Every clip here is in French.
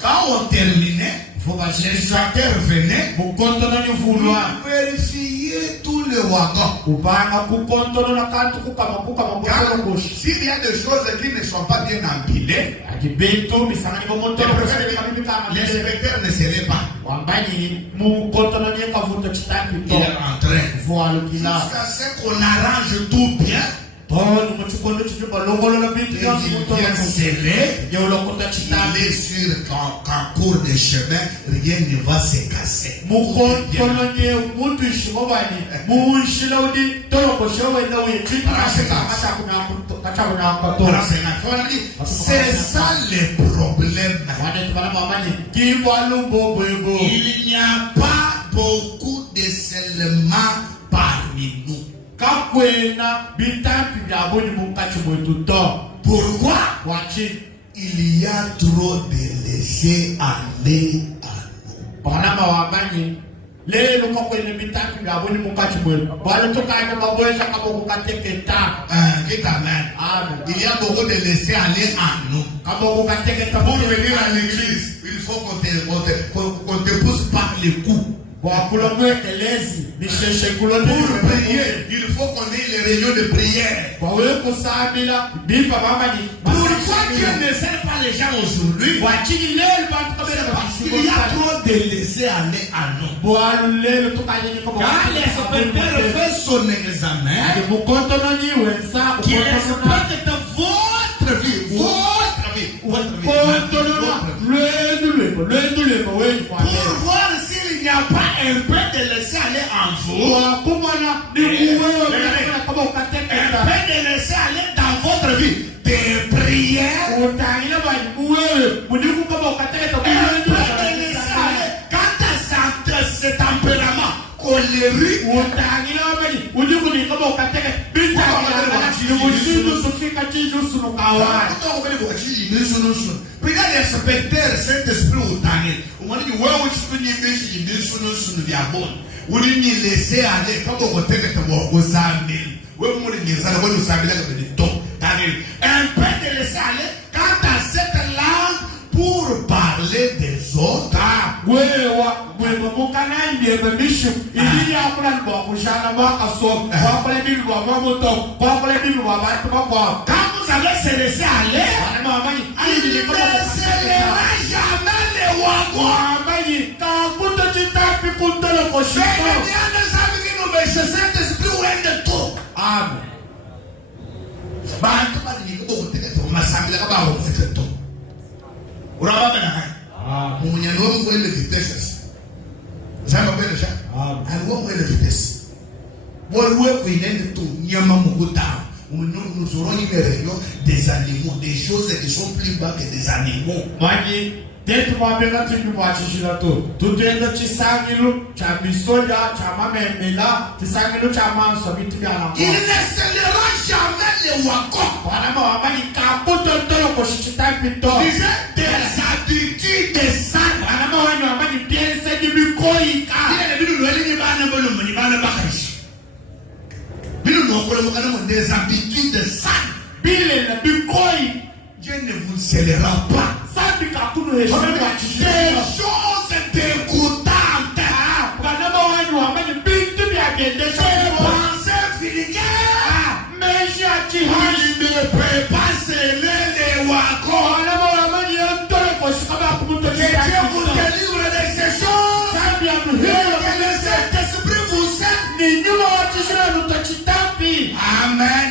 Quand on terminait, les tracteurs venaient vérifier tous les wagons. S'il y a des choses qui ne sont pas bien empilées, l'inspecteur ne serait pas. Il est rentré. Jusqu'à ce qu'on arrange tout bien. Il vient sceller. Il est sûr qu'en cours de chemin, rien ne va se casser. C'est ça le problème. Il n'y a pas beaucoup de seulement parmi nous. Pourquoi? Il y a trop de laisser aller à nous. Il y a beaucoup de laisser aller à nous. Pour venir à l'église, il faut qu'on te pousse par les coups. Pour prier, il faut qu'on ait les réunions de prière. Pourquoi Dieu ne sert pas les gens aujourd'hui? Parce qu'il y a trop de laisser aller à nous. Quand l'inspecteur fait son examen, qu'il respecte votre vie. Pour voir s'il n'y a pas un peu de laisser aller en vous, un peu de laisser aller dans votre vie, des prières, un peu de laisser aller quant à ce tempérament colérique. Regarde l'inspecteur Saint-Esprit au Daniel. On dit ouais, on dit laisser aller comme on retire un peu de laisser aller quant à cette langue pour parler des autres. Quand vous allez se laisser aller, il ne scellera jamais les wagons. Saint-Esprit ou un de tout. Amen. Nous aurons une réunion des animaux, des choses qui sont plus bas que des animaux. Il ne scellera jamais les wagons. Des habitudes de ça. Des habitudes de ça. Dieu ne vous scellera pas. Des choses dégoûtantes. Des pensées vulgaires. Il ne peut pas sceller les wagons. Que Dieu vous délivre de ces choses. Que le Saint-Esprit vous sert. Amen.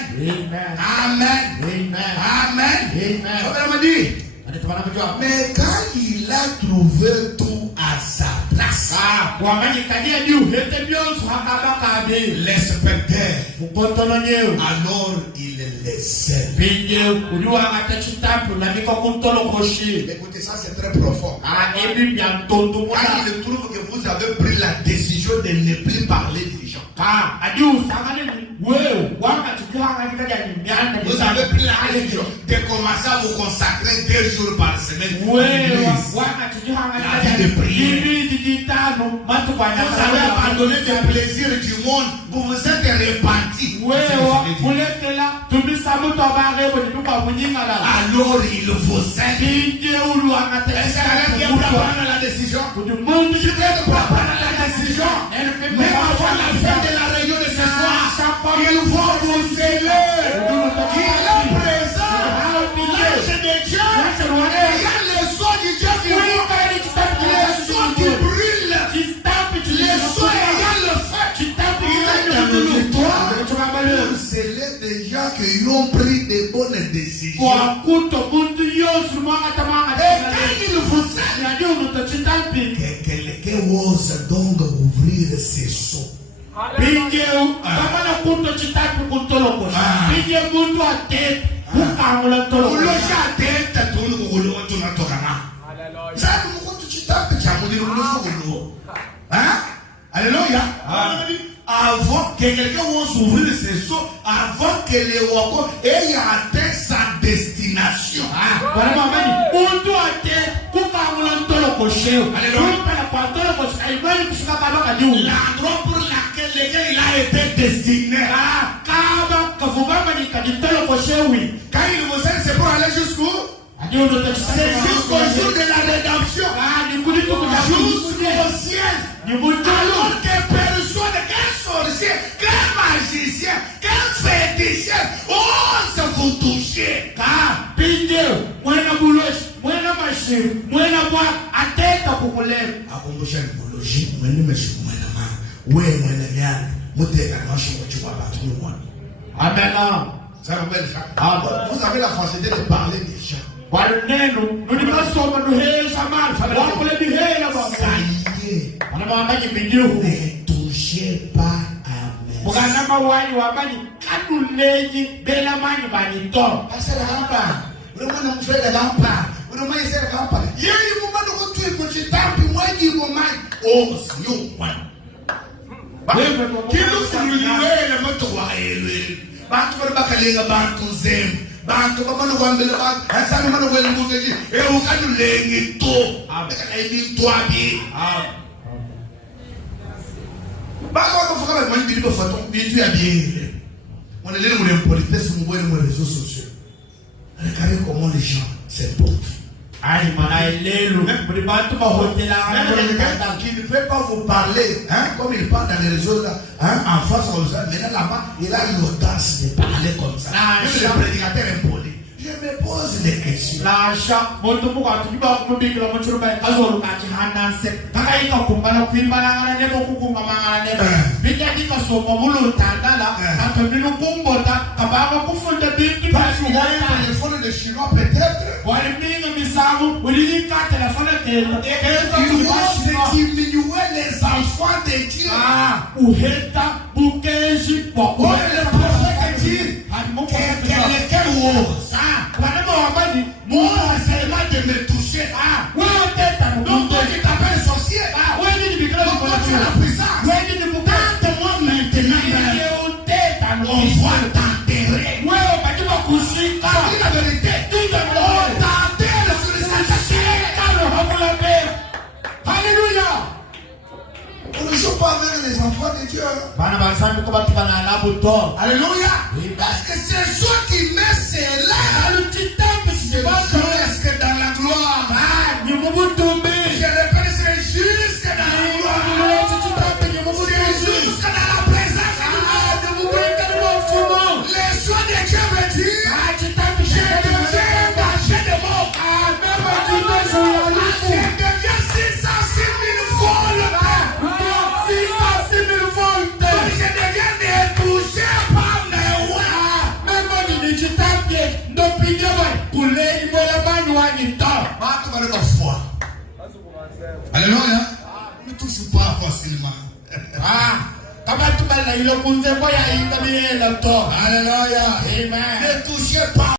Amen. Amen. Mais quand il a trouvé tout à sa place, l'inspecteur, alors il les sait. Écoutez, ça c'est très profond. Quand il trouve que vous avez pris la décision de ne plus parler des gens, vous avez pris la décision de commencer à vous consacrer 2 jours par semaine à la vie de prière. Vous avez abandonné le plaisir du monde, vous vous êtes repentis. alors il vous aide. Est-ce qu'elle est prête à prendre la décision? Je suis prête à prendre la décision. Même avant la fin de la réunion de ce soir, il faut vous aider. Il est présent. L'ange de Dieu. Il y a le son du Dieu qui brûle. Le son qui brûle. Le son ayant le feu. Il est dans le victoire. C'est les gens qui ont pris des bonnes décisions. Et quand il vous aide, quelqu'un ose donc ouvrir ses seaux. Alléluia. Avant que quelqu'un ose ouvrir ses seaux, avant que les wagons aient atteint sa destination. L'endroit pour lequel il a été destiné. Quand il vous aide, c'est pour aller jusqu'où? C'est jusqu'au jour de la rédemption. Jusqu'au ciel. Alors que personne, qu'un sorcier, qu'un magicien, qu'un fétichien ose vous toucher. Amen. Vous avez la facilité de parler des gens. Ça y est. Ne touchez pas à regardez comment les gens se portent. Qui ne peut pas vous parler, hein, comme il parle dans les réseaux là, hein, en face comme ça. Maintenant là-bas, il a une audace de parler comme ça. Même le prédicateur impoli. Je me pose des questions. Téléphone de chinois peut-être. Il faut diminuer les enfants de Dieu. Le prophète dit que quelqu'un ose. Moi, seulement de me toucher. Donc toi tu t'appelles sorcier. Donc toi tu as la puissance. Tente-moi maintenant. On va t'enterrer. C'est la vérité. On t'enterre sur le Saint-Esprit. Alléluia. On ne joue pas avec les enfants de Dieu. Alléluia. Parce que c'est toi qui mets ces larmes. C'est jusque dans la gloire. Je répète, c'est jusque dans la gloire. C'est jusque dans la présence de Dieu. Les soins de Dieu veut dire je deviens marché de mort. Je deviens 606 000 volts. 606 000 volts. Je deviens débouché par mes Alléluia. Ne touche pas facilement. Alléluia. Ne touchez pas.